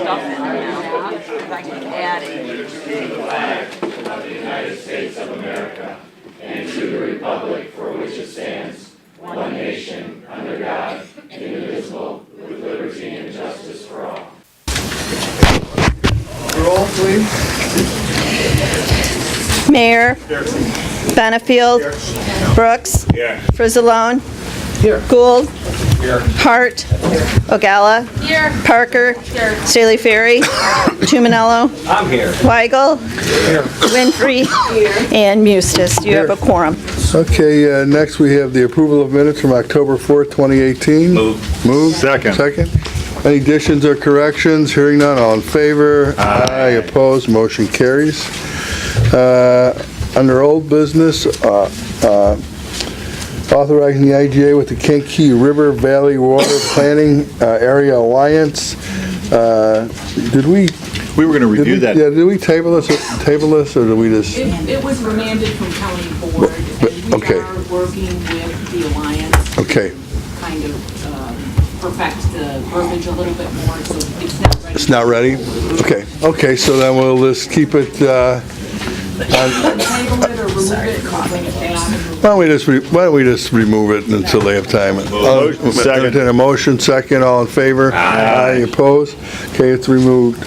stuff in there now. If I can add it. Roll, please. Mayor. Benefield. Brooks. Frizzalone. Gould. Hart. Ogalla. Parker. Staley Ferry. Tumanello. I'm here. Weigel. Winfrey. And Mustis. You have a quorum. Okay, next we have the approval of minutes from October 4th, 2018. Move. Second. Any additions or corrections? Hearing none, all in favor? Aye. Opposed, motion carries. Under old business, authorizing the IGA with the Kankakee River Valley Water Planning Area Alliance. Did we? We were going to review that. Yeah, did we table this, or did we just? It was remanded from county board, and we okay. are working with the Alliance Okay. to kind of perfect the verbiage a little bit more, so it's not ready. It's not ready? Okay, so then we'll just keep it, Table it or remove it and bring it back. why don't we just remove it until they have time? Second. Entertain a motion, second, all in favor? Aye. Opposed? Okay, it's removed.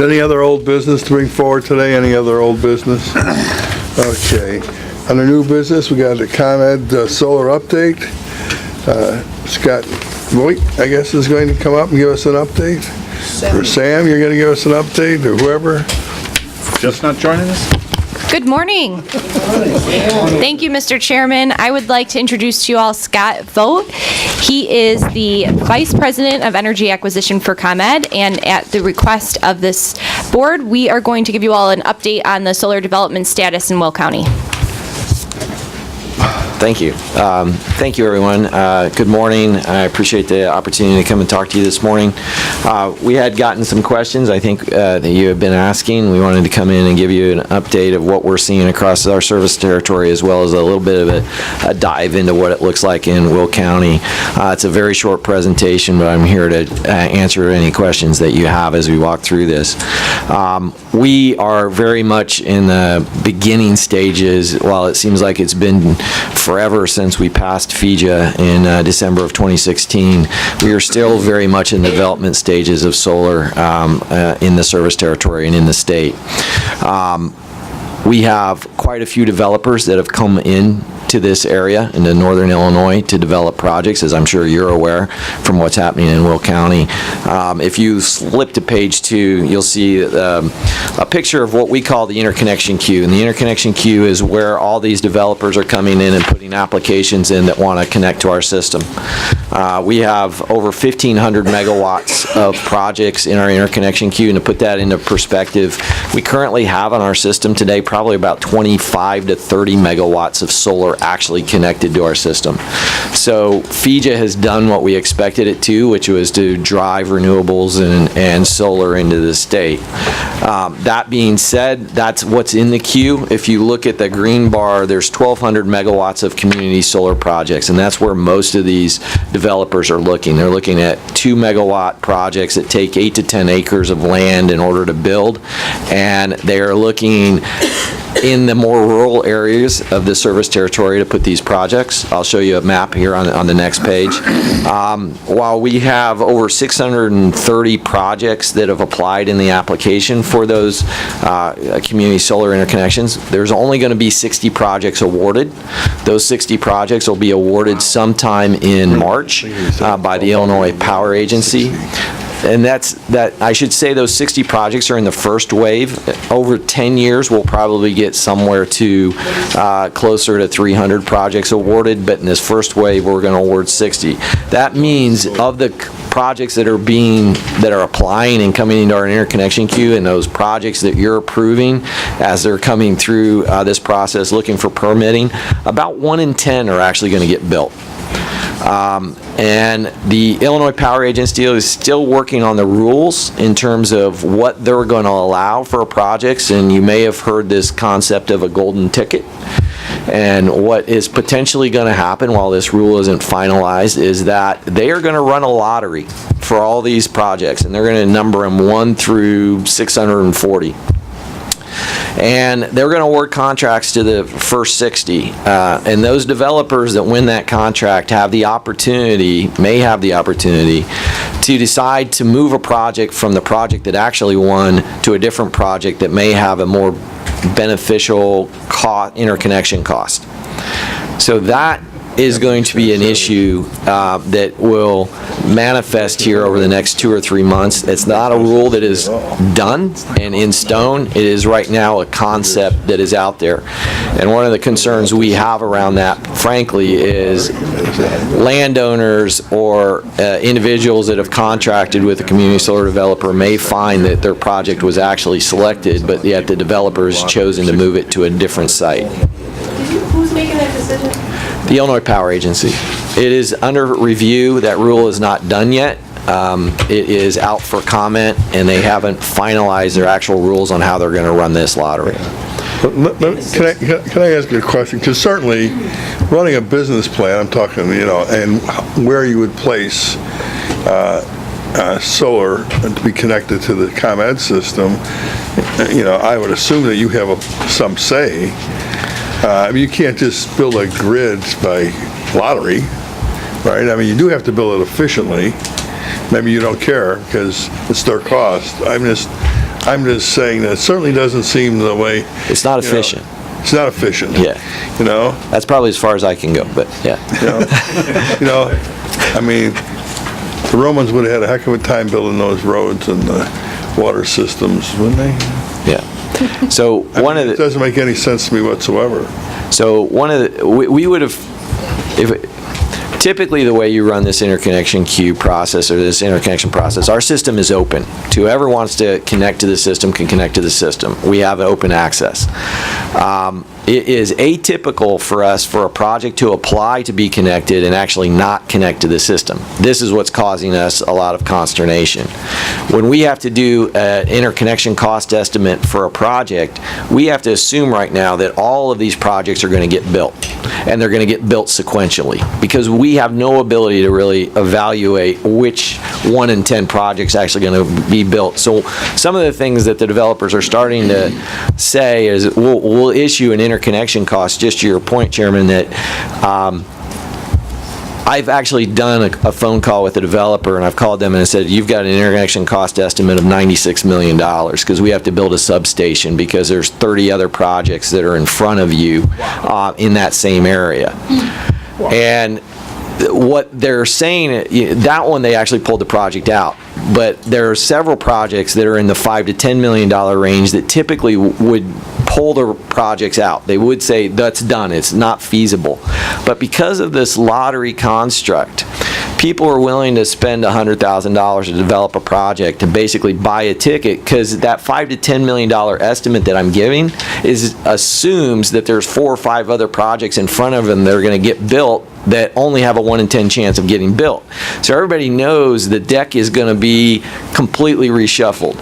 Any other old business to bring forward today? Any other old business? Okay. Under new business, we got the ComEd solar update. Scott Voigt, I guess, is going to come up and give us an update. Or Sam, you're going to give us an update, or whoever. Just not joining us? Good morning. Thank you, Mr. Chairman. I would like to introduce to you all Scott Vogt. He is the Vice President of Energy Acquisition for ComEd, and at the request of this board, we are going to give you all an update on the solar development status in Will County. Thank you. Thank you, everyone. Good morning. I appreciate the opportunity to come and talk to you this morning. We had gotten some questions, I think, that you have been asking. We wanted to come in and give you an update of what we're seeing across our service territory, as well as a little bit of a dive into what it looks like in Will County. It's a very short presentation, but I'm here to answer any questions that you have as we walk through this. We are very much in the beginning stages. While it seems like it's been forever since we passed FEJA in December of 2016, we are still very much in the development stages of solar in the service territory and in the state. We have quite a few developers that have come in to this area into northern Illinois to develop projects, as I'm sure you're aware from what's happening in Will County. If you flip to page 2, you'll see a picture of what we call the interconnection queue. And the interconnection queue is where all these developers are coming in and putting applications in that want to connect to our system. We have over 1,500 megawatts of projects in our interconnection queue, and to put that into perspective, we currently have on our system today probably about 25 to 30 megawatts of solar actually connected to our system. So FEJA has done what we expected it to, which was to drive renewables and solar into the state. That being said, that's what's in the queue. If you look at the green bar, there's 1,200 megawatts of community solar projects, and that's where most of these developers are looking. They're looking at 2 megawatt projects that take 8 to 10 acres of land in order to build, and they are looking in the more rural areas of the service territory to put these projects. I'll show you a map here on the next page. While we have over 630 projects that have applied in the application for those community solar interconnections, there's only going to be 60 projects awarded. Those 60 projects will be awarded sometime in March by the Illinois Power Agency. And I should say those 60 projects are in the first wave. Over 10 years, we'll probably get somewhere to closer to 300 projects awarded, but in this first wave, we're going to award 60. That means of the projects that are applying and coming into our interconnection queue, and those projects that you're approving as they're coming through this process looking for permitting, about 1 in 10 are actually going to get built. And the Illinois Power Agency is still working on the rules in terms of what they're going to allow for projects, and you may have heard this concept of a golden ticket. And what is potentially going to happen while this rule isn't finalized is that they are going to run a lottery for all these projects, and they're going to number them 1 through 640. And they're going to award contracts to the first 60. And those developers that win that contract may have the opportunity to decide to move a project from the project that actually won to a different project that may have a more beneficial interconnection cost. So that is going to be an issue that will manifest here over the next 2 or 3 months. It's not a rule that is done and in stone. It is right now a concept that is out there. And one of the concerns we have around that, frankly, is landowners or individuals that have contracted with a community solar developer may find that their project was actually selected, but yet the developer has chosen to move it to a different site. Who's making that decision? The Illinois Power Agency. It is under review. That rule is not done yet. It is out for comment, and they haven't finalized their actual rules on how they're going to run this lottery. Can I ask you a question? Because certainly, running a business plan, I'm talking, and where you would place solar to be connected to the ComEd system, I would assume that you have some say. You can't just build a grid by lottery, right? You do have to build it efficiently. Maybe you don't care because it's their cost. I'm just saying that it certainly doesn't seem the way. It's not efficient. It's not efficient. Yeah. That's probably as far as I can go, but yeah. The Romans would have had a heck of a time building those roads and the water systems, wouldn't they? Yeah. So it doesn't make any sense to me whatsoever. So we would have, typically the way you run this interconnection queue process or this interconnection process, our system is open. To whoever wants to connect to the system can connect to the system. We have open access. It is atypical for us for a project to apply to be connected and actually not connect to the system. This is what's causing us a lot of consternation. When we have to do an interconnection cost estimate for a project, we have to assume right now that all of these projects are going to get built, and they're going to get built sequentially, because we have no ability to really evaluate which 1 in 10 projects are actually going to be built. So some of the things that the developers are starting to say is we'll issue an interconnection cost, just to your point, Chairman, that I've actually done a phone call with the developer, and I've called them and I said, you've got an interconnection cost estimate of $96 million because we have to build a substation because there's 30 other projects that are in front of you in that same area. And what they're saying, that one they actually pulled the project out. But there are several projects that are in the $5 to $10 million range that typically would pull the projects out. They would say, that's done, it's not feasible. But because of this lottery construct, people are willing to spend $100,000 to develop a project to basically buy a ticket, because that $5 to $10 million estimate that I'm giving assumes that there's 4 or 5 other projects in front of them that are going to get built that only have a 1 in 10 chance of getting built. So everybody knows the deck is going to be completely reshuffled.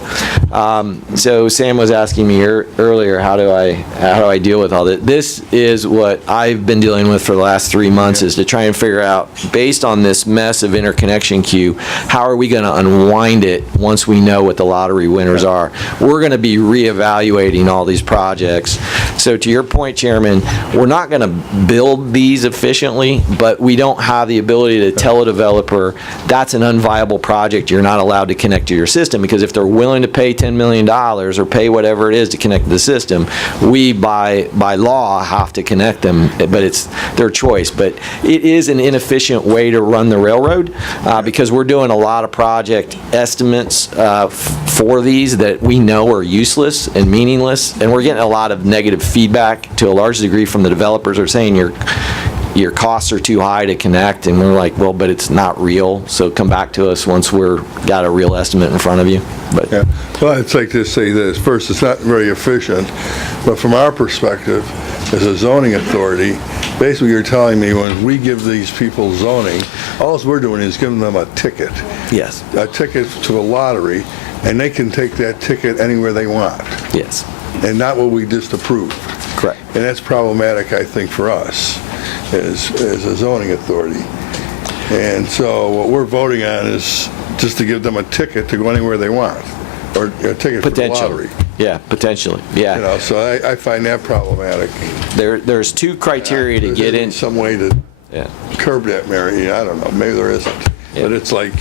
So Sam was asking me earlier, how do I deal with all this? This is what I've been dealing with for the last 3 months, is to try and figure out, based on this mess of interconnection queue, how are we going to unwind it once we know what the lottery winners are? We're going to be reevaluating all these projects. So to your point, Chairman, we're not going to build these efficiently, but we don't have the ability to tell a developer that's an unviable project, you're not allowed to connect to your system, because if they're willing to pay $10 million or pay whatever it is to connect to the system, we by law have to connect them, but it's their choice. But it is an inefficient way to run the railroad, because we're doing a lot of project estimates for these that we know are useless and meaningless, and we're getting a lot of negative feedback to a large degree from the developers. Are saying your costs are too high to connect, and we're like, well, but it's not real, so come back to us once we're got a real estimate in front of you. But yeah, well, I'd like to say this. First, it's not very efficient, but from our perspective as a zoning authority, basically you're telling me when we give these people zoning, all we're doing is giving them a ticket. yes, A ticket to a lottery, and they can take that ticket anywhere they want. yes. and not what we just approved. Correct. And that's problematic, I think, for us as a zoning authority. And so what we're voting on is just to give them a ticket to go anywhere they want, or a ticket for the Potentially. lottery. Yeah, potentially, yeah. You know, so I find that problematic. There's two criteria to get in. Some way to Yeah. curb that, Mary, I don't know, maybe there isn't. But it's like,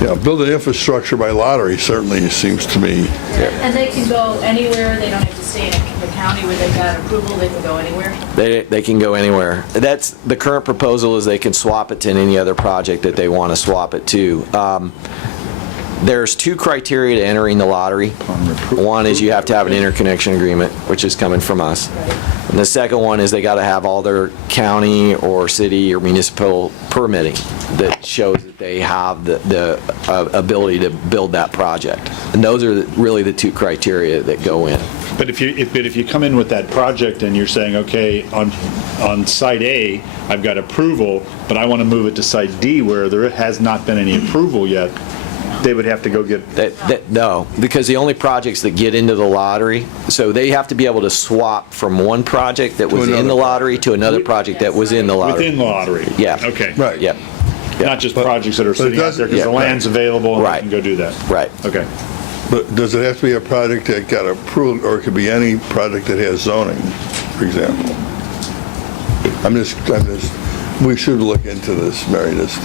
you know, building infrastructure by lottery certainly seems to me, And they can go anywhere, they don't have to stay in the county where they've got approval, they can go anywhere? They can go anywhere. That's, the current proposal is they can swap it to any other project that they want to swap it to. There's two criteria to entering the lottery. One is you have to have an interconnection agreement, which is coming from us. And the second one is they got to have all their county or city or municipal permitting that shows that they have the ability to build that project. And those are really the two criteria that go in. But if you come in with that project and you're saying, okay, on site A, I've got approval, but I want to move it to site D where there has not been any approval yet, they would have to go get... No, because the only projects that get into the lottery, so they have to be able to swap from one project that was in the lottery to another project that was in the lottery. Within the lottery? Yeah. Okay. right. Yep, Not just projects that are sitting out there because yeah, the land's available and they Right. can go do that? right. Okay. But does it have to be a project that got approved, or it could be any project that has zoning, for example? We should look into this, Mary, just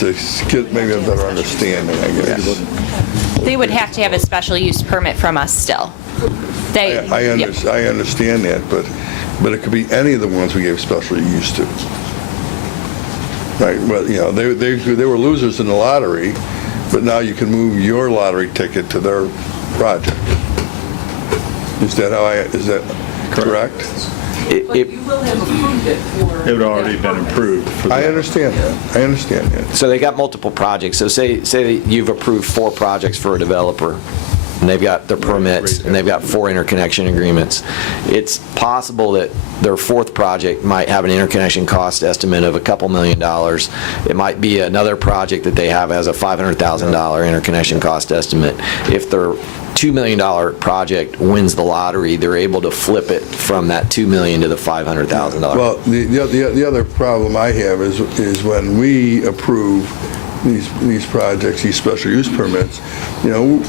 to get maybe a better understanding, I guess. They would have to have a special use permit from us still. I understand that, but it could be any of the ones we gave special use to. Right, well, you know, they were losers in the lottery, but now you can move your lottery ticket to their project. Is that correct? But you will have approved it for. It would already been approved. For I that. understand that. So they got multiple projects. So say that you've approved 4 projects for a developer, and they've got their permits, and they've got 4 interconnection agreements. It's possible that their 4th project might have an interconnection cost estimate of a couple $1 million. It might be another project that they have as a $500,000 interconnection cost estimate. If their $2 million project wins the lottery, they're able to flip it from that $2 million to the $500,000. Well, the other problem I have is when we approve these projects, these special use permits, you know,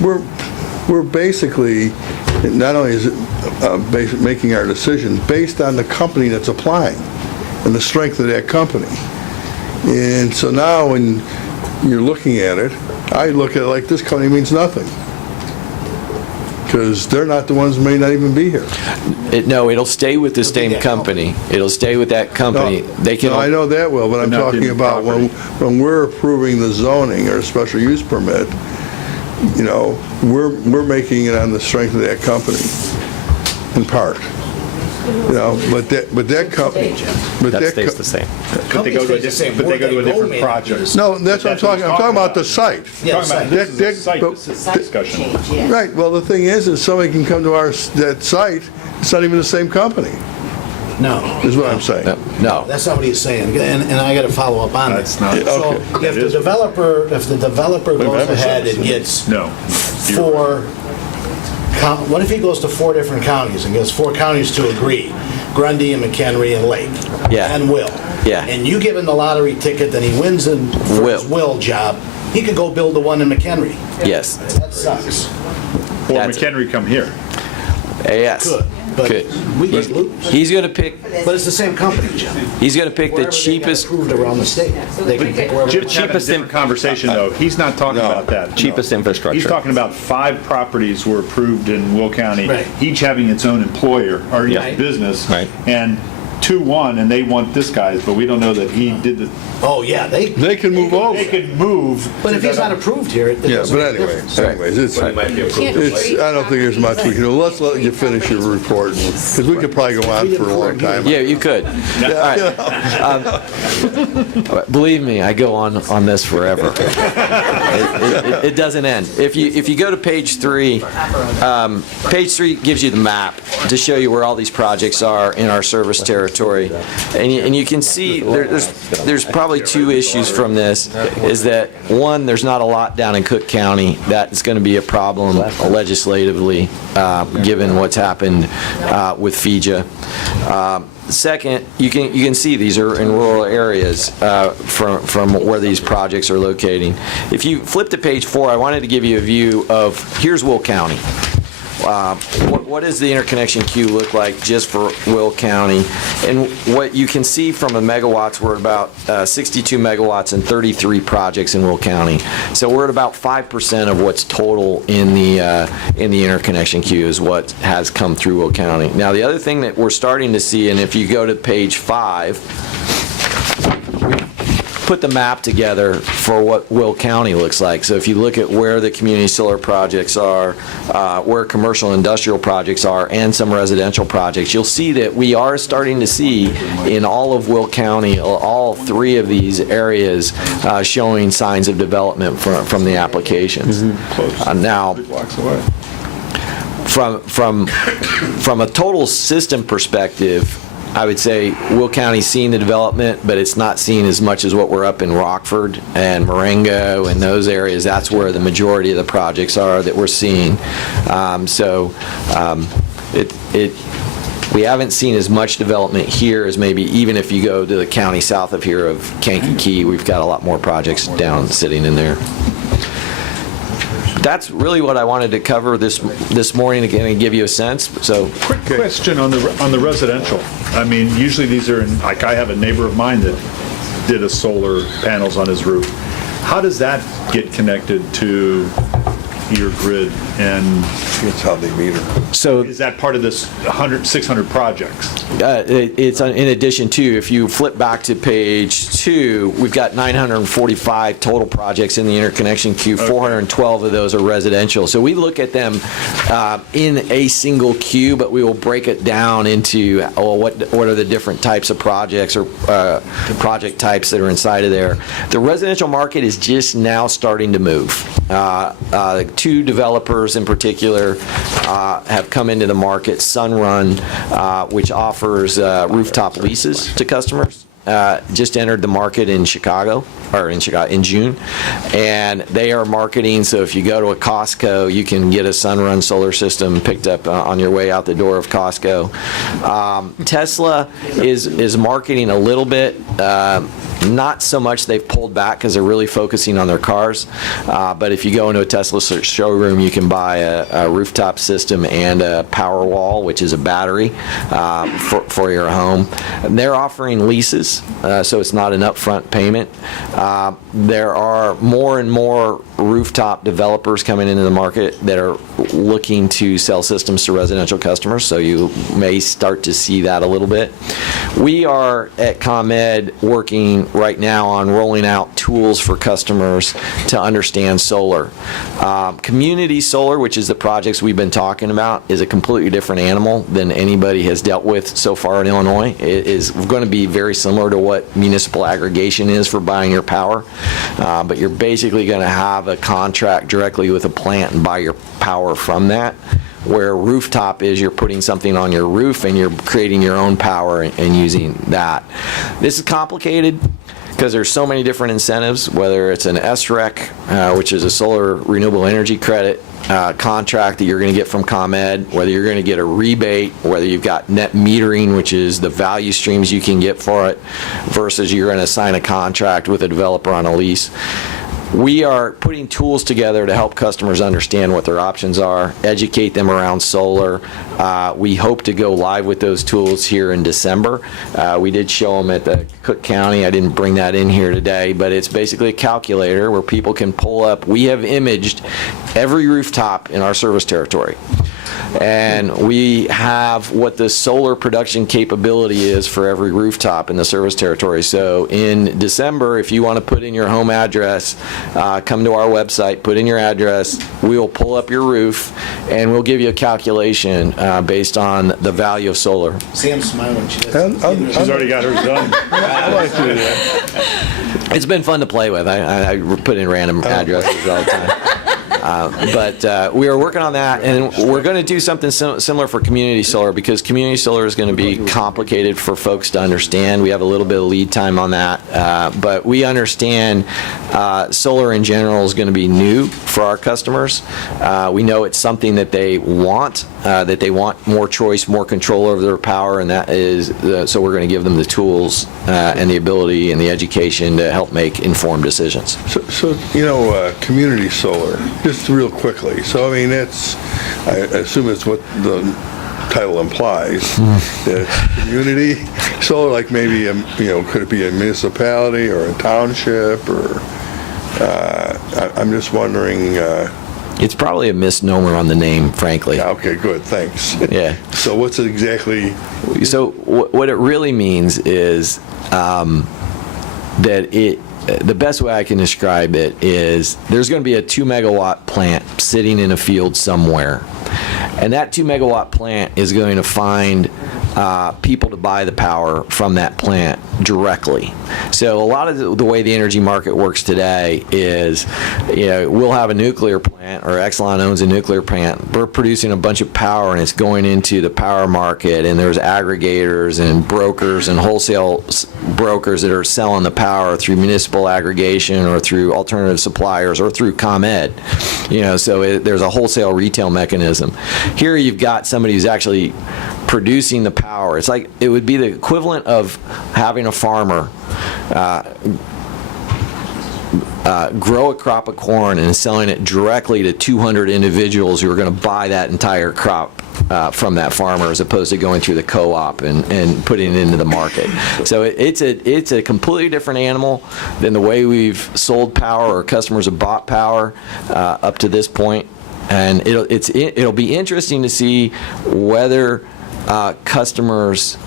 we're basically, not only is it making our decision based on the company that's applying and the strength of that company. And so now when you're looking at it, I look at it like this company means nothing. Because they're not the ones who may not even be here. No, it'll stay with the same company. It'll stay with that company. They can. No, I know that well, but I'm Not talking the about when we're approving the zoning or special use permit, you know, we're making it on the strength of that company, in part. You know, but that company, That stays the same. But they go to a different project. No, that's what I'm talking. I'm talking about the site. Talking about, this is a site but- discussion. Right. Well, the thing is somebody can come to that site. It's not even the same company. No, Is what I'm saying. No. that's not what he's saying, and I gotta follow up on it. That's not- So, Okay. if the developer goes ahead and gets No. 4, what if he goes to 4 different counties and gets 4 counties to agree? Grundy and McHenry and Lake. Yeah. And Will. Yeah. And you give him the lottery ticket, then he wins in for his Will job, he could go build the one in McHenry. Yes. That sucks. Or That's- McHenry come here. Yes. Good, but Good. we could lose. He's going to pick. But it's the same company, Jim. He's going to pick the Wherever they got cheapest. approved around the state. They can pick wherever. Jim's having a different conversation, though. He's not talking about that. Cheapest infrastructure. He's talking about 5 properties were approved in Will County, Right. each having its own employer, or Yeah. business. Right. And 2 won, and they want this guy's, but we don't know that he did the, Oh, yeah, they can move over. they could move. But if he's not approved here, it Yeah, doesn't but make a difference. anyways, it's, I don't think there's much we can do. Let's let you finish your report, because we could probably go on for a long time. Yeah, you could. All right. Believe me, I go on this forever. It doesn't end. If you go to page 3, page 3 gives you the map to show you where all these projects are in our service territory. territory. And you can see there's probably two issues from this, is that, one, there's not a lot down in Cook County. That's going to be a problem legislatively, given what's happened with FEJA. Second, you can see these are in rural areas from where these projects are locating. If you flip to page 4, I wanted to give you a view of, here's Will County. What does the interconnection queue look like just for Will County? And what you can see from the megawatts, we're about 62 megawatts and 33 projects in Will County. So we're at about 5% of what's total in the interconnection queue is what has come through Will County. Now, the other thing that we're starting to see, and if you go to page 5, put the map together for what Will County looks like. So if you look at where the community solar projects are, where commercial industrial projects are, and some residential projects, you'll see that we are starting to see in all of Will County, all 3 of these areas showing signs of development from the applications. Now, from a total system perspective, I would say Will County's seen the development, but it's not seen as much as what we're up in Rockford and Marengo and those areas. That's where the majority of the projects are that we're seeing. We haven't seen as much development here as maybe even if you go to the county south of here of Kankakee, we've got a lot more projects down sitting in there. That's really what I wanted to cover this morning, again, and give you a sense. So, Quick question on the residential. I mean, usually these are in, like I have a neighbor of mine that did a solar panels on his roof. How does that get connected to your grid, and That's how they meter. so is that part of this 600 projects? it's in addition to, if you flip back to page 2, we've got 945 total projects in the interconnection queue. 412 of those are residential. So we look at them in a single queue, but we will break it down into what are the different types of projects or project types that are inside of there. The residential market is just now starting to move. 2 developers in particular have come into the market. Sunrun, which offers rooftop leases to customers, just entered the market in Chicago in June, and they are marketing. So if you go to a Costco, you can get a Sunrun solar system picked up on your way out the door of Costco. Tesla is marketing a little bit. Not so much. They've pulled back because they're really focusing on their cars. But if you go into a Tesla showroom, you can buy a rooftop system and a Powerwall, which is a battery for your home. And they're offering leases, so it's not an upfront payment. There are more and more rooftop developers coming into the market that are looking to sell systems to residential customers, so you may start to see that a little bit. We are at ComEd working right now on rolling out tools for customers to understand solar. Community solar, which is the projects we've been talking about, is a completely different animal than anybody has dealt with so far in Illinois. It is going to be very similar to what municipal aggregation is for buying your power, but you're basically going to have a contract directly with a plant and buy your power from that. Where rooftop is, you're putting something on your roof and you're creating your own power and using that. This is complicated because there's so many different incentives, whether it's an SREC, which is a solar renewable energy credit contract that you're going to get from ComEd, whether you're going to get a rebate, whether you've got net metering, which is the value streams you can get for it, versus you're going to sign a contract with a developer on a lease. We are putting tools together to help customers understand what their options are, educate them around solar. We hope to go live with those tools here in December. We did show them at the Cook County. I didn't bring that in here today, but it's basically a calculator where people can pull up. We have imaged every rooftop in our service territory. And we have what the solar production capability is for every rooftop in the service territory. So in December, if you want to put in your home address, come to our website, put in your address, we'll pull up your roof, and we'll give you a calculation based on the value of solar. Sam's smiling. She doesn't- She's already got hers done. I like to do that. It's been fun to play with. I put in random addresses all the time. But we are working on that, and we're going to do something similar for community solar, because community solar is going to be complicated for folks to understand. We have a little bit of lead time on that, but we understand solar in general is going to be new for our customers. We know it's something that they want more choice, more control over their power, and that is, so we're going to give them the tools and the ability and the education to help make informed decisions. So community solar, just real quickly. So, I mean, I assume it's what the title implies. That community solar, like maybe, could it be a municipality or a township, or, I'm just wondering. It's probably a misnomer on the name, frankly. Yeah, okay, good, thanks. Yeah. So what's it exactly? So what it really means is that the best way I can describe it is there's going to be a 2 megawatt plant sitting in a field somewhere. And that 2 megawatt plant is going to find people to buy the power from that plant directly. So a lot of the way the energy market works today is, we'll have a nuclear plant, or Exelon owns a nuclear plant. We're producing a bunch of power, and it's going into the power market, and there's aggregators and brokers and wholesale brokers that are selling the power through municipal aggregation or through alternative suppliers or through ComEd. So there's a wholesale retail mechanism. Here you've got somebody who's actually producing the power. It's like, it would be the equivalent of having a farmer grow a crop of corn and selling it directly to 200 individuals who are going to buy that entire crop from that farmer, as opposed to going through the co-op and putting it into the market. So it's a completely different animal than the way we've sold power or customers have bought power up to this point. And it'll be interesting to see whether customers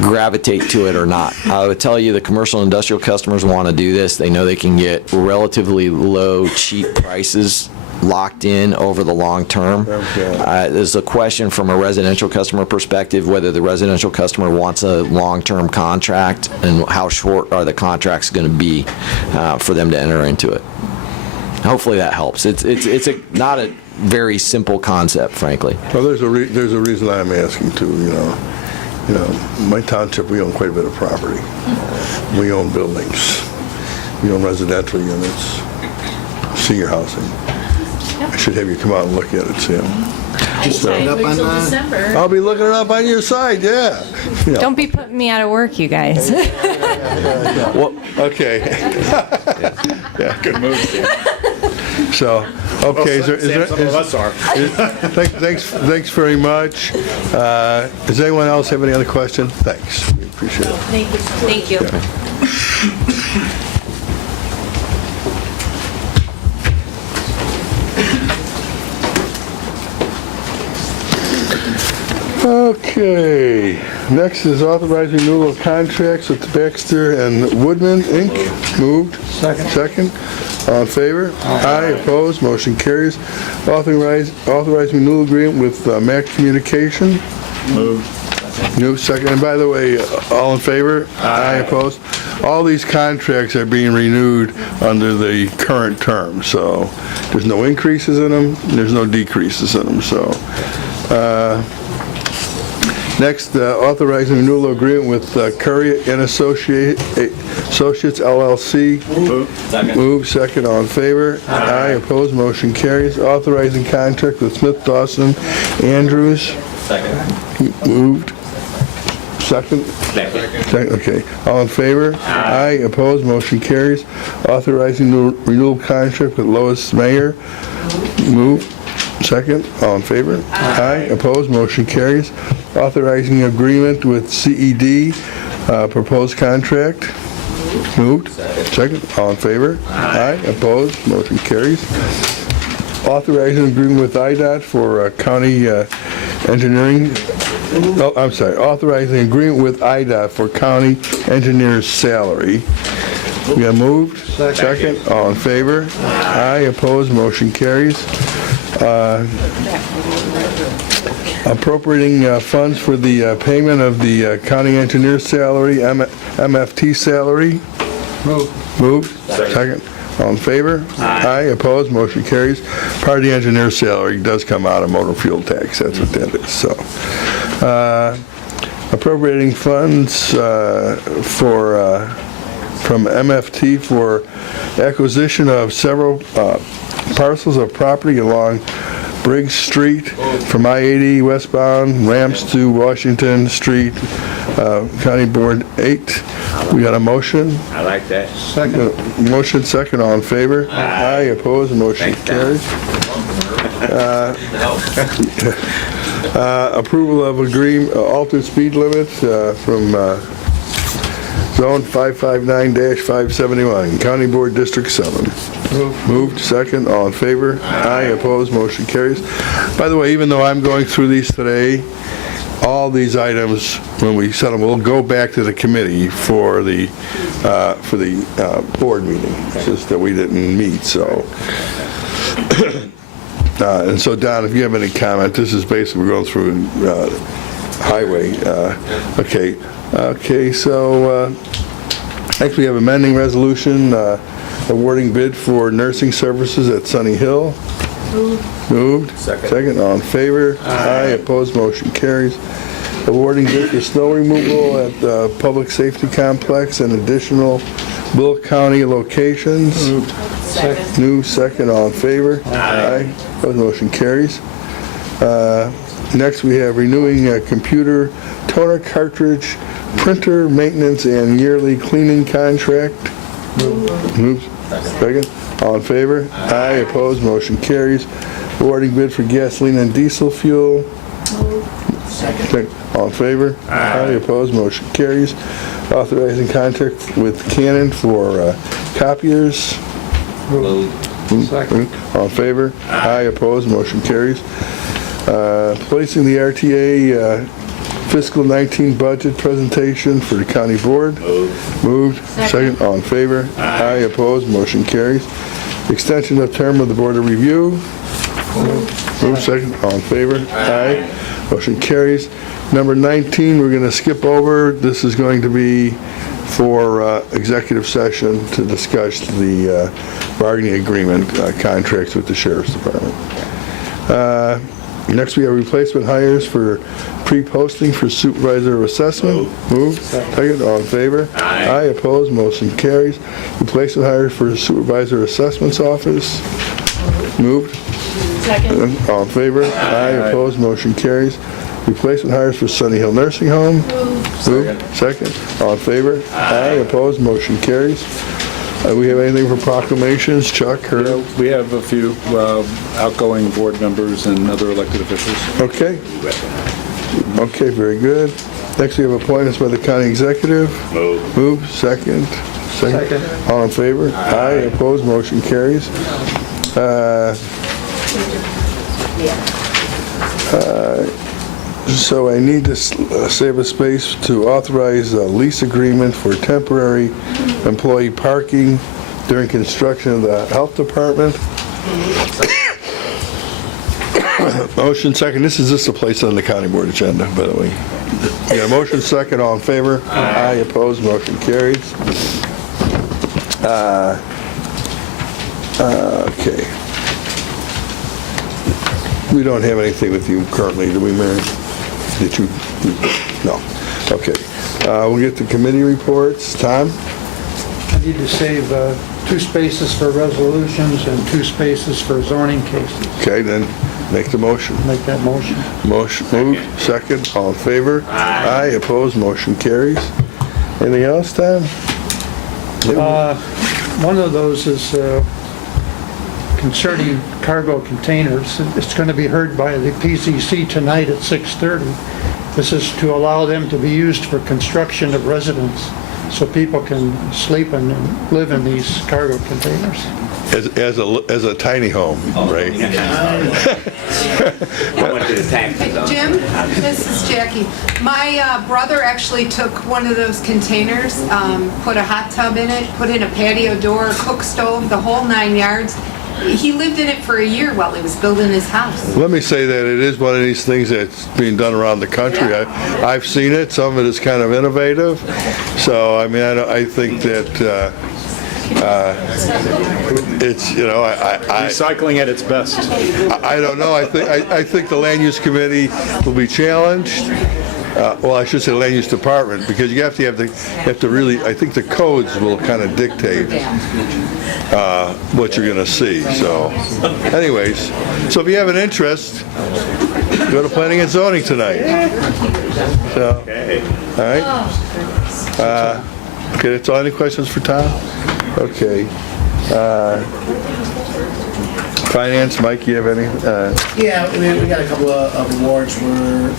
gravitate to it or not. I would tell you the commercial and industrial customers want to do this. They know they can get relatively low, cheap prices locked in over the long term. Okay. There's a question from a residential customer perspective whether the residential customer wants a long-term contract, and how short are the contracts going to be for them to enter into it. Hopefully that helps. It's not a very simple concept, frankly. Well, there's a reason I'm asking too. My township, we own quite a bit of property. We own buildings. We own residential units, senior housing. I should have you come out and look at it, Sam. Just look it up Wait on till December. I'll be looking it up on your site, yeah. Don't be putting me out of work, you guys. Okay. Yeah, good move, Sam. So, okay, Some of us are. thanks very much. Does anyone else have any other questions? Thanks, we appreciate it. Thank you. Okay, next is authorized renewal of contracts with Baxter and Woodman, Inc. Moved. Second. All in favor? Aye. Opposed? Motion carries. Authorized renewal agreement with Mac Communication. Moved. Moved. Second. And by the way, all in favor? Aye. Opposed? All these contracts are being renewed under the current term, so there's no increases in them, there's no decreases in them, so. Next, authorizing renewal agreement with Curry and Associates LLC. Move. Second. All in favor? Aye. Opposed? Motion carries. Authorizing contract with Smith Dawson Andrews. Second. Moved. Second? Second. Okay. All in favor? Aye. Opposed? Motion carries. Authorizing renewal contract with Lois Mayer. Move. Second. All in favor? Aye. Opposed? Motion carries. Authorizing agreement with CED, proposed contract. Moved. Second. All in favor? Aye. Opposed? Motion carries. Authorizing agreement with IDOT for county engineering. Oh, I'm sorry. Authorizing agreement with IDOT for county engineer's salary. We got moved. Second. All in favor? Aye. Opposed? Motion carries. Appropriating funds for the payment of the county engineer's salary, MFT salary. Moved. Second. All in favor? Aye. Opposed? Motion carries. Part of the engineer's salary does come out of motor fuel tax. That's what that is, so. Appropriating funds from MFT for acquisition of several parcels of property along Briggs Street from I-80 westbound, ramps to Washington Street, County Board 8. We got a motion? I like that. Motion second, all in favor? Aye. Opposed, motion carries. Approval of altered speed limit from Zone 559-571, County Board District 7. Moved, second, all in favor? Aye. Opposed, motion carries. By the way, even though I'm going through these today, all these items, when we set them, will go back to the committee for the board meeting. It's just that we didn't meet, so. And so, Don, if you have any comment, this is basically, we're going through highway. Okay, so next we have amending resolution awarding bid for nursing services at Sunny Hill. Moved. Second, all in favor? Aye. Opposed, motion carries. Awarding bid for snow removal at the Public Safety Complex and additional Will County locations. Moved. Second, all in favor? Aye. Opposed, motion carries. Next, we have renewing a computer toner cartridge printer maintenance and yearly cleaning contract. Moved. Second. All in favor? Aye. Opposed, motion carries. Awarding bid for gasoline and diesel fuel. Second. All in favor? Aye. Opposed, motion carries. Authorizing contract with Canon for copiers. Second. All in favor? Aye. Opposed, motion carries. Placing the RTA fiscal 19 budget presentation for the county board. Moved. Second. All in favor? Aye. Opposed, motion carries. Extension of term of the board of review. Moved. Second. All in favor? Aye. Motion carries. Number 19, we're going to skip over. This is going to be for executive session to discuss the bargaining agreement contracts with the Sheriff's Department. Next, we have replacement hires for pre-posting for supervisor of assessment. Moved. Second. All in favor? Aye. Opposed? Motion carries. Replacement hires for supervisor assessment's office. Moved. Second. All in favor? Aye. Opposed? Motion carries. Replacement hires for Sunny Hill Nursing Home. Moved. Second. All in favor? Aye. Opposed? Motion carries. We have anything for proclamations? Chuck, Herb? We have a few outgoing board members and other elected officials. Okay. Okay, very good. Next, we have appointments by the county executive. Moved. Second. All in favor? Aye. Opposed? Motion carries. So I need to save a space to authorize a lease agreement for temporary employee parking during construction of the health department. Motion second. This is just a place on the county board agenda, by the way. Yeah, motion second. All in favor? Aye. Opposed? Motion carries. Okay. We don't have anything with you currently, do we, Mary? Did you? No. Okay. We'll get to committee reports. Tom? I need to save 2 spaces for resolutions and 2 spaces for zoning cases. Okay, then make the motion. Make that motion. Motion moved. Second. All in favor? Aye. Opposed? Motion carries. Anything else, Tom? One of those is concerning cargo containers. It's going to be heard by the PCC tonight at 6:30. This is to allow them to be used for construction of residence, so people can sleep and live in these cargo containers. As a tiny home, right? Jim, this is Jackie. My brother actually took one of those containers, put a hot tub in it, put in a patio door, cook stove, the whole 9 yards. He lived in it for a year while he was building his house. Let me say that it is one of these things that's being done around the country. I've seen it. Some of it is kind of innovative. So, I mean, I think that It's, you know, Recycling at its best. I don't know. I think the land use committee will be challenged. Well, I should say land use department, because you have to really, I think the codes will kind of dictate what you're going to see. So anyways, so if you have an interest, go to planning and zoning tonight. So, all right. Okay, that's all. Any questions for Tom? Okay. Finance, Mike, you have any? Yeah, we got a couple of awards we're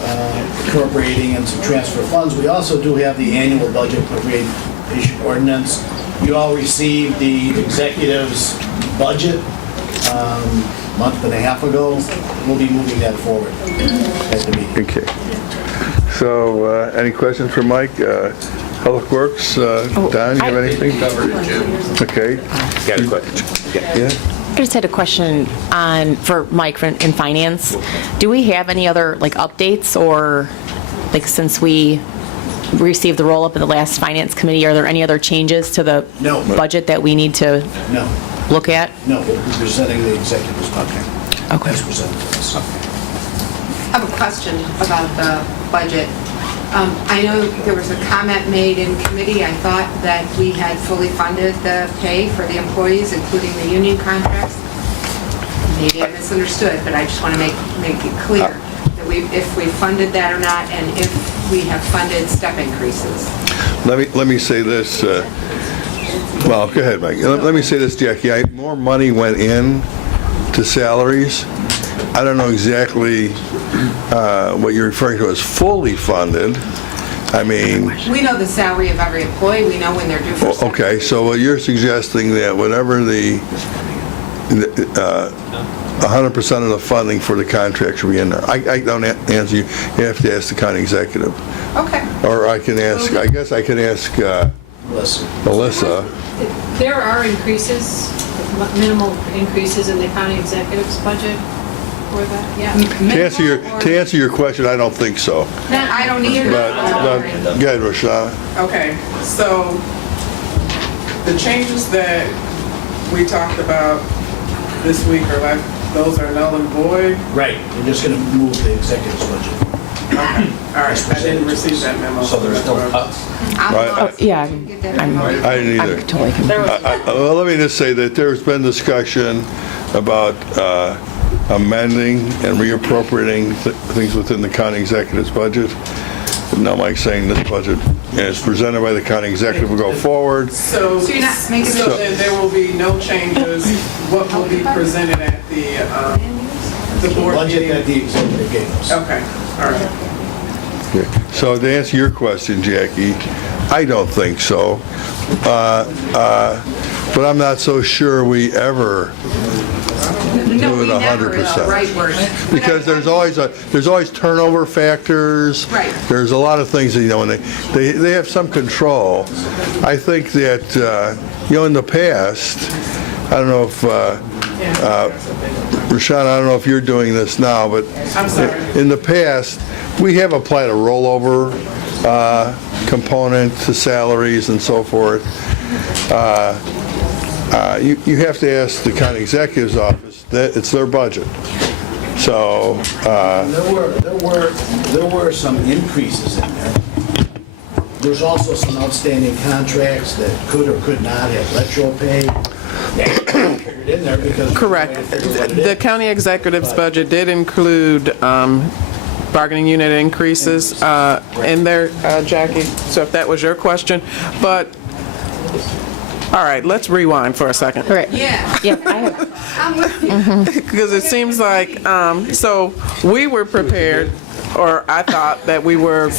appropriating and some transfer funds. We also do have the annual budget appropriation ordinance. You all received the executive's budget a month and a half ago. We'll be moving that forward at the meeting. Okay. So, any questions for Mike? Public Works, Don, you have anything? Okay. Got a question. Yeah? I just had a question for Mike in finance. Do we have any other updates, or since we received the roll-up in the last finance committee, are there any other changes to the budget that we need to look at? No, we'll be presenting the executive's budget. Okay. As presented to us. I have a question about the budget. I know there was a comment made in committee. I thought that we had fully funded the pay for the employees, including the union contracts. Maybe I misunderstood, but I just want to make it clear that if we funded that or not, and if we have funded step increases. Let me say this. Well, go ahead, Mike. Let me say this, Jackie. More money went in to salaries. I don't know exactly what you're referring to as fully funded. I mean... We know the salary of every employee. We know when they're due for step Okay, so what you're suggesting that whatever the 100% of the funding for the contract should be in there. I don't answer you. You have to ask the county executive. Okay. Or I can ask, I guess I can ask Melissa. There are increases, minimal increases in the county executive's budget for that, yeah. To answer your question, I don't think so. I don't either. But go ahead, Roshana. Okay, so the changes that we talked about this week are those are null and void? Right, we're just going to move the executive's budget. Okay, all right, I didn't receive that memo. So there's no cuts? Yeah, I didn't either. I'm totally confused. Well, let me just say that there's been discussion about amending and reappropriating things within the county executive's budget. Now Mike's saying this budget, as presented by the county executive, will go forward. So you're not making then there will be no changes. What will be presented at the board Budget meeting? that the executive gave us. Okay, all right. Okay. So to answer your question, Jackie, I don't think so. But I'm not so sure we ever No, do we it never is the 100%. right word. Because there's always turnover factors. Right. There's a lot of things that, and they have some control. I think that, in the past, I don't know if, Rashawn, I don't know if you're doing this now, but I'm sorry. in the past, we have applied a rollover component to salaries and so forth. You have to ask the county executive's office, that it's their budget. So, There were some increases in there. There's also some outstanding contracts that could or could not have retro pay. In there because Correct. The county executive's budget did include bargaining unit increases in there, Jackie, so if that was your question. But, all right, let's rewind for a second. All right. Yeah, Yeah, I have, I'm with you. Because it seems like, so we were prepared, or I thought that we were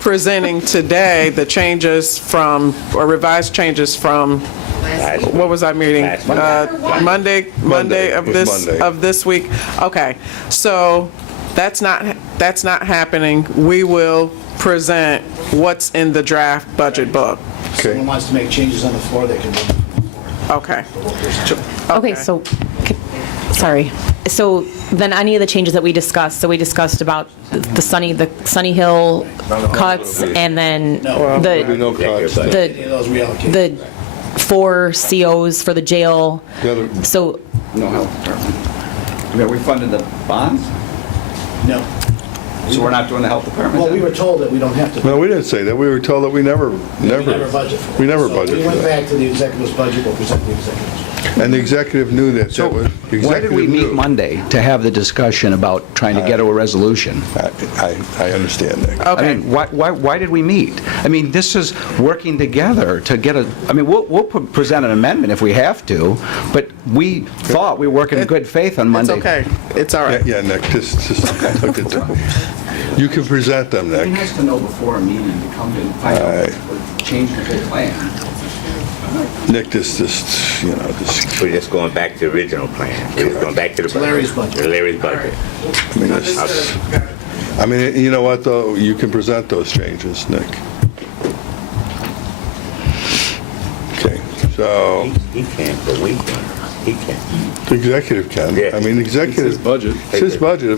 presenting today the changes from, or revised changes from, what was our meeting? Monday of It was Monday. this week? Okay, so that's not happening. We will present what's in the draft budget book. If someone wants to make changes on the floor, they can. Okay. okay, so, sorry. So then any of the changes that we discussed, so we discussed about the Sunny Hill cuts, and then there'll be no cuts. Any of those reallocated. 4 COs for the jail. The other- So, No health department. I mean, are we funding the bonds? No. So we're not doing the health department? Well, we then? were told that we don't have to. No, we didn't say that. We were told that we never budget for it. we never So budget we for went that. back to the executive's budget, we'll present the executive's. And the executive knew that. So That was- the why did we executive meet knew. Monday to have the discussion about trying to get to a resolution? I understand that. I mean, why did we meet? I mean, this is working together to get I mean, we'll present an amendment if we have to, but we thought we were working in good faith on It's Monday. okay. It's all right. Yeah, Nick, just look at that. You can present them, He Nick. has to know before a meeting to come to find out or change the whole plan. Nick, just, We're just going back to the original plan. We're just going back to the budget. Larry's budget. Larry's budget. I mean, you know what, though? You can present those changes, Nick. Okay, so, He can't, but we can. He can. the executive can. Yeah. I mean, executive. It's his budget. It's his budget.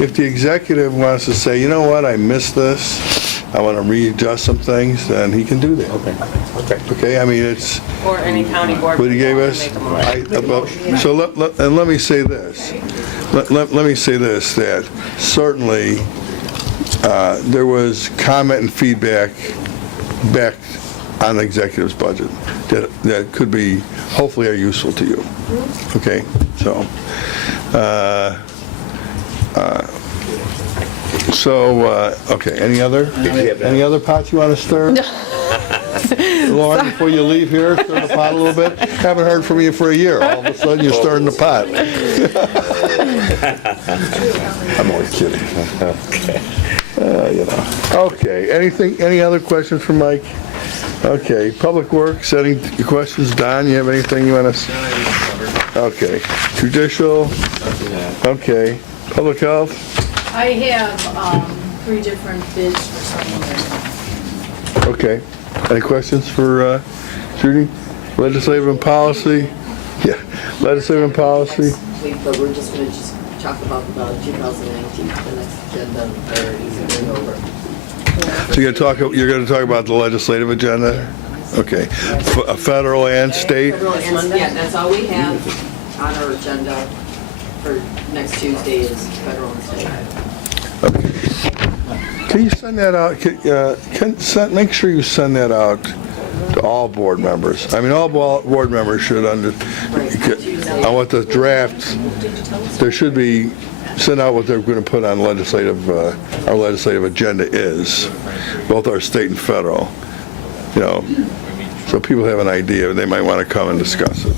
If the executive wants to say, you know what, I missed this, I want to readjust some things, then he can do that. Okay, I mean, it's, Or any county board. what he gave member us. can make a motion. So let me say this. Let me say this, that certainly there was comment and feedback back on the executive's budget that could be, hopefully are useful to you. Okay, so, okay, any other pots you want to stir? Lauren, before you leave here, stir the pot a little bit. Haven't heard from you for a year. All of a sudden, you're stirring the pot. I'm only kidding. Okay, any other questions for Mike? Okay, Public Works, any questions? Don, you have anything you want to? Okay, Judicial? Okay, Public Health? I have 3 different bids for something. Okay. Any questions for Judy? Legislative and policy? Yeah, legislative and policy? But we're just going to talk about 2019, the next agenda, or easy over. So you're going to talk about the legislative agenda? Okay. Federal and state? Yeah, that's all we have on our agenda for next Tuesday is federal and state. Can you send that out? Make sure you send that out to all board members. I mean, all board members should on what the draft, there should be, send out what they're going to put on our legislative agenda is, both our state and federal, so people have an idea, they might want to come and discuss it.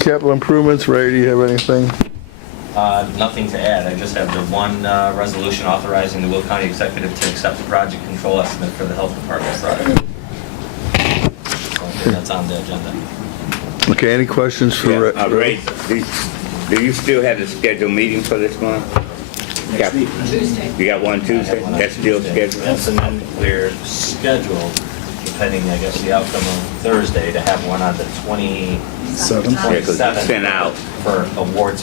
Capital improvements, Ray, do you have anything? Nothing to add. I just have the one resolution authorizing the Will County Executive to accept the project control estimate for the Health Department project. So that's on the agenda. Okay, any questions for Ray, do you still have the scheduled meeting for this month? Tuesday. You got one Tuesday? That's still scheduled? Yes, and then we're scheduled, depending, I guess, the outcome of Thursday, to have one on the 27th. Yeah, 'cause it's sent out. For awards.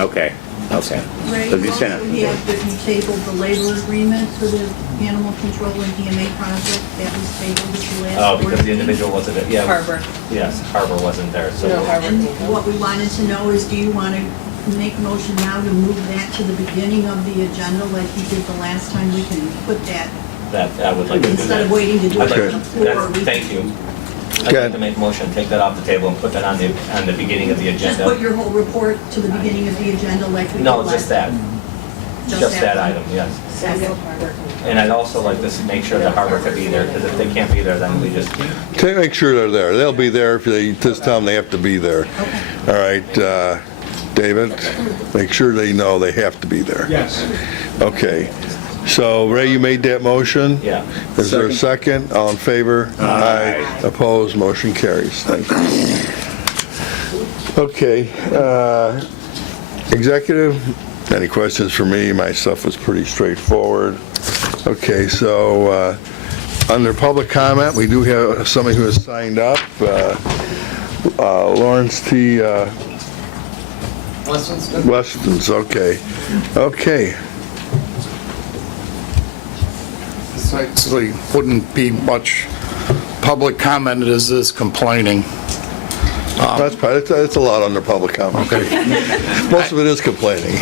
Okay. Ray, So you sent it. we have that you tabled the labor agreement for the animal control and DMA project. That was tabled at the last. Oh, because board the meeting. individual wasn't there. Yeah. Harbor. Yes, Harbor wasn't there, so. And what we wanted to know is, do you want to make a motion now to move that to the beginning of the agenda like you did the last time? We can put that, That, I would like to do that. instead of waiting to do I'd it like on the to- floor. that- Thank you. I'd Okay. like to make a motion, take that off the table and put that on the beginning of the Just agenda. put your whole report to the beginning of the agenda like we did No, last just that. time. Just that one. item, yes. Second. And I'd also like to make sure the Harbor could be there, because if they can't be there, then we just, Make sure they're there. They'll be there if they just tell them they have to be there. All right, David, make sure they know they have to be there. Yes. Okay. So, Ray, you made that motion? yeah. Is there a second? All in favor? Aye. Opposed? Motion carries. Thank you. Okay. Executive, any questions for me? My stuff was pretty straightforward. Okay, so under public comment, we do have somebody who has signed up. Lawrence T. Weston's, okay. Okay. actually wouldn't be much public comment as this complaining. That's probably, it's a lot under public comment. Okay. Most of it is complaining.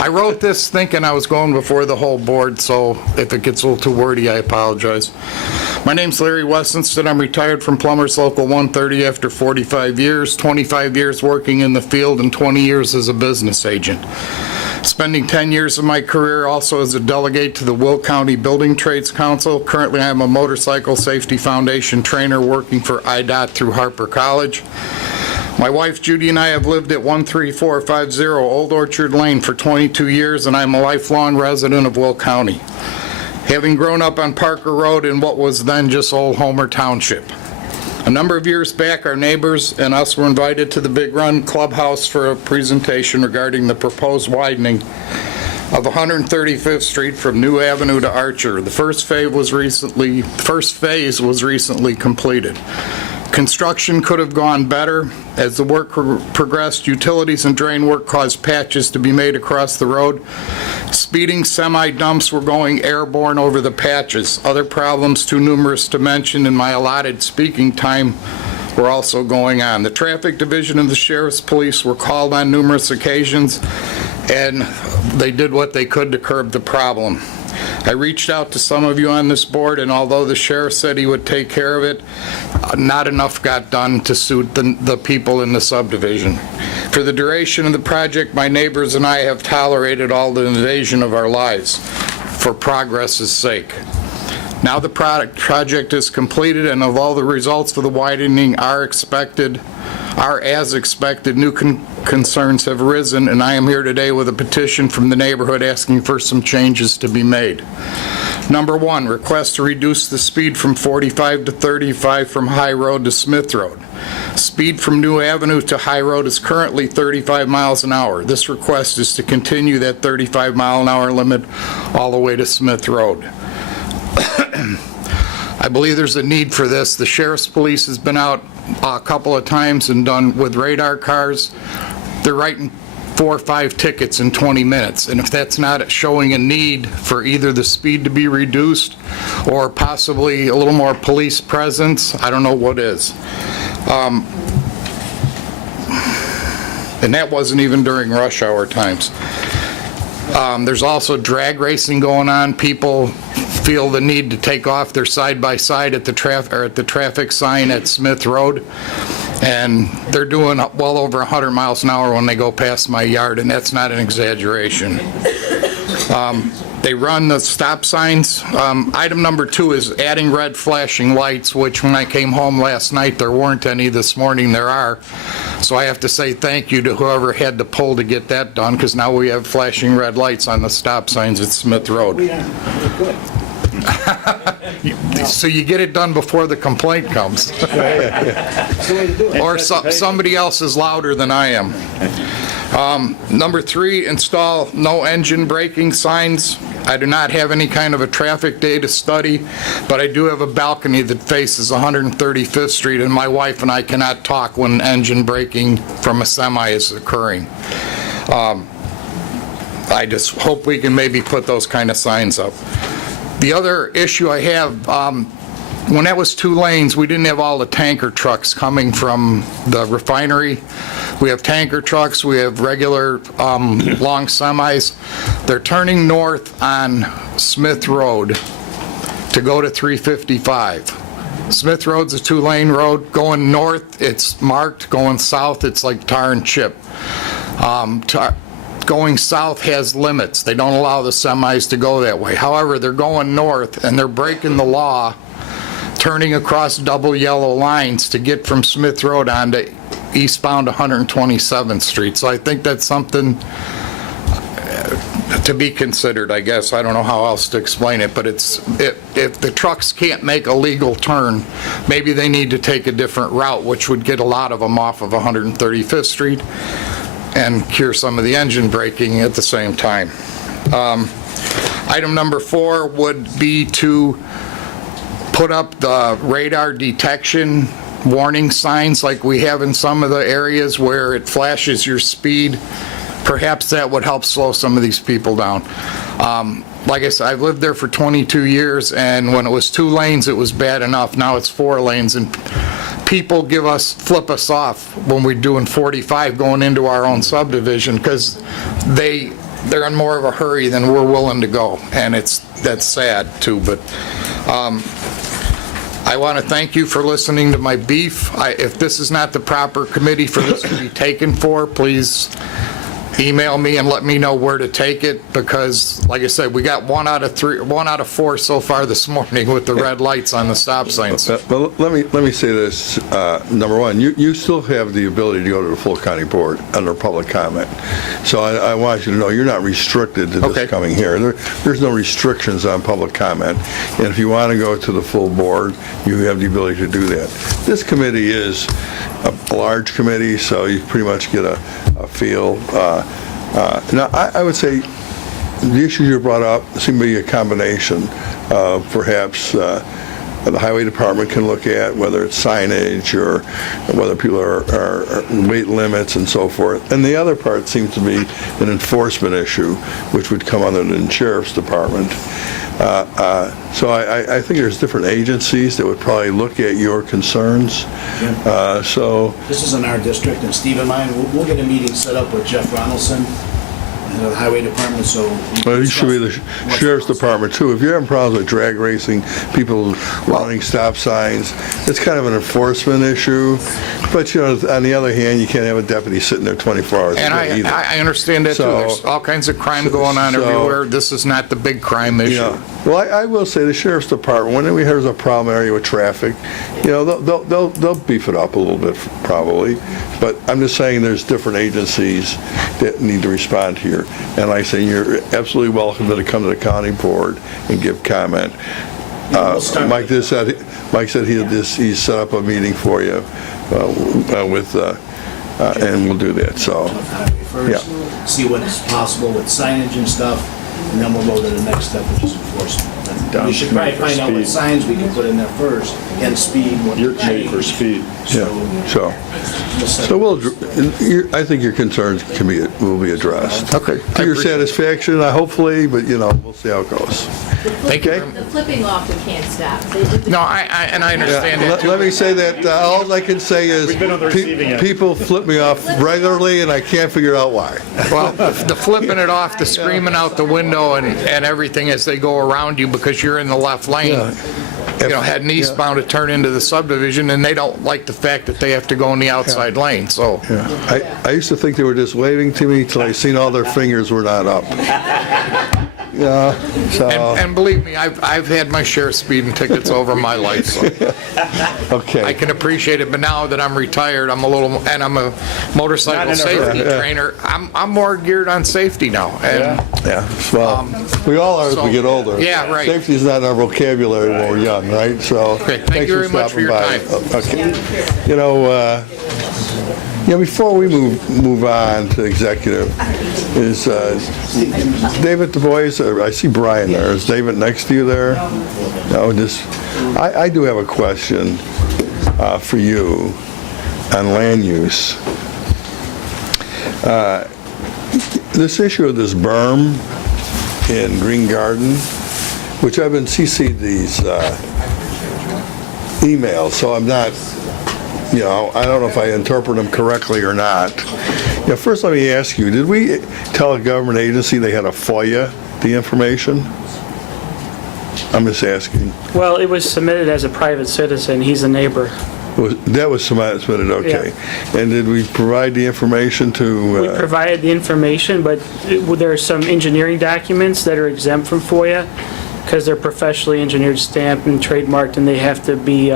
I wrote this thinking I was going before the whole board, so if it gets a little too wordy, I apologize. My name's Larry Westenston. I'm retired from Plumbers Local 130 after 45 years, 25 years working in the field and 20 years as a business agent. Spending 10 years of my career also as a delegate to the Will County Building Trades Council. Currently, I'm a Motorcycle Safety Foundation trainer working for IDOT through Harper College. My wife Judy and I have lived at 13450 Old Orchard Lane for 22 years, and I'm a lifelong resident of Will County, having grown up on Parker Road in what was then just Old Homer Township. A number of years back, our neighbors and us were invited to the Big Run Clubhouse for a presentation regarding the proposed widening of 135th Street from New Avenue to Archer. The first phase was recently completed. Construction could have gone better. As the work progressed, utilities and drain work caused patches to be made across the road. Speeding semi-dumps were going airborne over the patches. Other problems too numerous to mention in my allotted speaking time were also going on. The traffic division and the sheriff's police were called on numerous occasions, and they did what they could to curb the problem. I reached out to some of you on this board, and although the sheriff said he would take care of it, not enough got done to suit the people in the subdivision. For the duration of the project, my neighbors and I have tolerated all the invasion of our lives for progress's sake. Now the project is completed, and of all the results of the widening are as expected, new concerns have arisen, and I am here today with a petition from the neighborhood asking for some changes to be made. Number one, request to reduce the speed from 45 to 35 from High Road to Smith Road. Speed from New Avenue to High Road is currently 35 miles an hour. This request is to continue that 35 mile an hour limit all the way to Smith Road. I believe there's a need for this. The sheriff's police has been out a couple of times and done with radar cars. They're writing 4 or 5 tickets in 20 minutes. And if that's not showing a need for either the speed to be reduced or possibly a little more police presence, I don't know what is. And that wasn't even during rush hour times. There's also drag racing going on. People feel the need to take off their side-by-side at the traffic sign at Smith Road, and they're doing well over 100 miles an hour when they go past my yard, and that's not an exaggeration. They run the stop signs. Item number 2 is adding red flashing lights, which when I came home last night, there weren't any. This morning there are. So I have to say thank you to whoever had to pull to get that done, because now we have flashing red lights on the stop signs at Smith Road. So you get it done before the complaint comes. Or somebody else is louder than I am. Number 3, install no engine braking signs. I do not have any kind of a traffic data study, but I do have a balcony that faces 135th Street, and my wife and I cannot talk when engine braking from a semi is occurring. I just hope we can maybe put those kind of signs up. The other issue I have, when that was 2 lanes, we didn't have all the tanker trucks coming from the refinery. We have tanker trucks, we have regular long semis. They're turning north on Smith Road to go to 355. Smith Road's a 2-lane road. Going north, it's marked. Going south, it's like tar and chip. Going south has limits. They don't allow the semis to go that way. However, they're going north, and they're breaking the law, turning across double yellow lines to get from Smith Road onto eastbound 127th Street. So I think that's something to be considered, I guess. I don't know how else to explain it, but if the trucks can't make a legal turn, maybe they need to take a different route, which would get a lot of them off of 135th Street and cure some of the engine braking at the same time. Item number 4 would be to put up the radar detection warning signs like we have in some of the areas where it flashes your speed perhaps that would help slow some of these people down. Like I said, I've lived there for 22 years, and when it was 2 lanes, it was bad enough. Now it's 4 lanes, and people flip us off when we're doing 45 going into our own subdivision, because they're in more of a hurry than we're willing to go, and that's sad too. But I want to thank you for listening to my beef. If this is not the proper committee for this to be taken for, please email me and let me know where to take it, because like I said, we got 1 out of 4 so far this morning with the red lights on the stop signs. Well, let me say this. Number one, you still have the ability to go to the full county board under public comment. So I want you to know you're not restricted to this coming here. There's no restrictions on public comment. And if you want to go to the full board, you have the ability to do that. This committee is a large committee, so you pretty much get a feel. Now, I would say the issues you brought up seem to be a combination of perhaps the highway department can look at, whether it's signage or whether people are weight limits and so forth. And the other part seems to be an enforcement issue, which would come under the sheriff's department. So I think there's different agencies that would probably look at your concerns. So This is in our district, and Steve and mine, we'll get a meeting set up with Jeff Ronaldson and the highway department, so. Well, you should be the sheriff's department too. If you're having problems with drag racing, people running stop signs, it's kind of an enforcement issue. But, you know, on the other hand, you can't have a deputy sitting there 24 hours a And day either. I understand that too. There's all kinds of crime going on everywhere. This is not the big crime issue. Yeah. Well, I will say the sheriff's department, when there's a problem area with traffic, you know, they'll beef it up a little bit probably. But I'm just saying there's different agencies that need to respond here. And like I say, you're absolutely welcome to come to the county board and give comment. Mike said he set up a meeting for you with, and we'll do that. So, First, see what's possible with signage and stuff, and then we'll go to the next step, which is enforcement. We should probably find out what signs we can put in there first, and speed. You're paid for speed. So I think your concerns will be addressed. Okay. To your satisfaction, hopefully, but you know, we'll see how it goes. Thank you. The flipping off, we can't stop. No, I understand that too. Let me say that all I can say is people flip me off regularly, and I can't figure out why. Well, the flipping it off, the screaming out the window and everything as they go around you because you're in the left lane. You know, heading eastbound to turn into the subdivision, and they don't like the fact that they have to go in the outside lane, so. I used to think they were just waving to me till I seen all their fingers were not up. Yeah, so. And believe me, I've had my share of speeding tickets over my life, so. Okay. I can appreciate it, but now that I'm retired, I'm a motorcycle safety trainer, I'm more geared on safety now. And Well, we all are as we get older. Yeah, right. Safety is not in our vocabulary when we're young, right? So. Okay, thank you very much for your time. Okay. You know, before we move on to executive, is David Du Bois, I see Brian there. Is David next to you there? No, I do have a question for you on land use. This issue of this berm in Green Garden, which I've been CC'd these emails, so I'm not, you know, I don't know if I interpret them correctly or not. You know, first let me ask you, did we tell a government agency they had to FOIA the information? I'm just asking. Well, it was submitted as a private citizen. He's a neighbor. That was submitted, okay. And did we provide the information to? We provided the information, but there are some engineering documents that are exempt from FOIA because they're professionally engineered, stamped, and trademarked, and they have to be,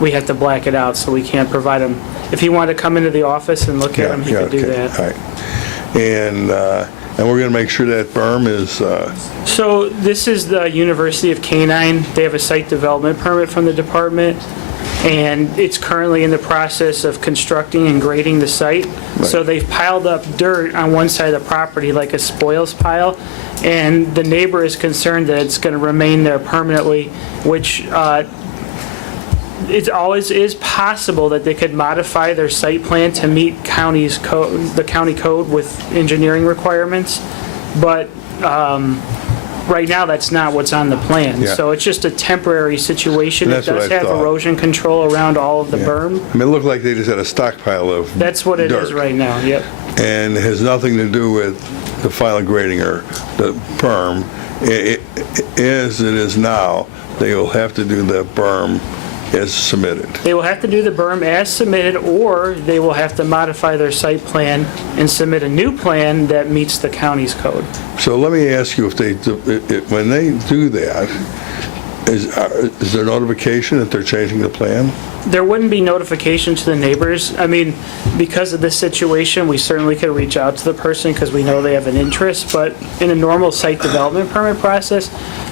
we have to black it out, so we can't provide them. If he wanted to come into the office and look at them, he could do that. All right. And we're going to make sure that berm is... So this is the University of Canine. They have a site development permit from the department, and it's currently in the process of constructing and grading the site. Right. So they've piled up dirt on one side of the property like a spoils pile, and the neighbor is concerned that it's going to remain there permanently, which it always is possible that they could modify their site plan to meet county's code, the county code with engineering requirements, but right now, that's not what's on the plan. Yeah. So it's just a temporary situation. It That's what does I have thought. erosion control around all of the Yeah. berm. I mean, it looked like they just had a stockpile of That's what it is dirt. right now, yep. And it has nothing to do with the final grading or the berm. As it is now, they will have to do the berm as submitted. They will have to do the berm as submitted, or they will have to modify their site plan and submit a new plan that meets the county's code. So let me ask you, if they, when they do that, is there notification that they're changing the plan? There wouldn't be notification to the neighbors. I mean, because of this situation, we certainly could reach out to the person because we know they have an interest, but in a normal site development permit process,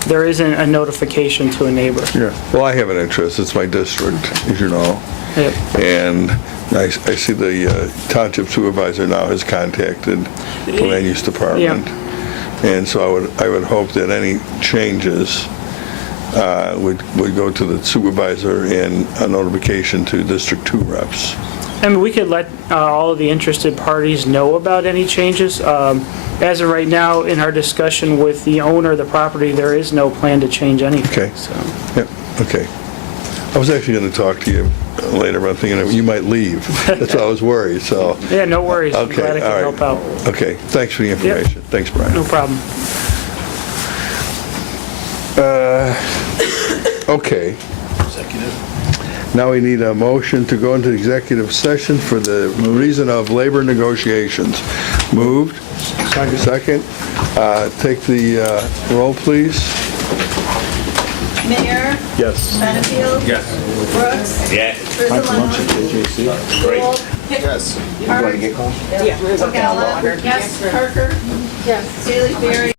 there isn't a notification to a neighbor. Yeah. Well, I have an interest. It's my district, as you know. Yep. And I see the township supervisor now has contacted the land use department. And so I would hope that any changes would go to the supervisor and a notification to District 2 reps. I mean, we could let all of the interested parties know about any changes. As of right now, in our discussion with the owner of the property, there is no plan to change anything. Okay. So. Yep, okay. I was actually going to talk to you later, but I'm thinking you might leave. That's why I was worried, so. Yeah, no worries. I'm Okay, glad I could all right. help out. Okay, thanks for the information. Thanks, Brian. No problem. Okay. Now we need a motion to go into executive session for the reason of labor negotiations. Moved? Second. Take the roll, please. Mayor? Yes. Benefield? Yes. Brooks? Yes. Griswold? Great. Yes. Hart? get calls? Yes. Parker? Yes. Parker? Yes. Haley Berry?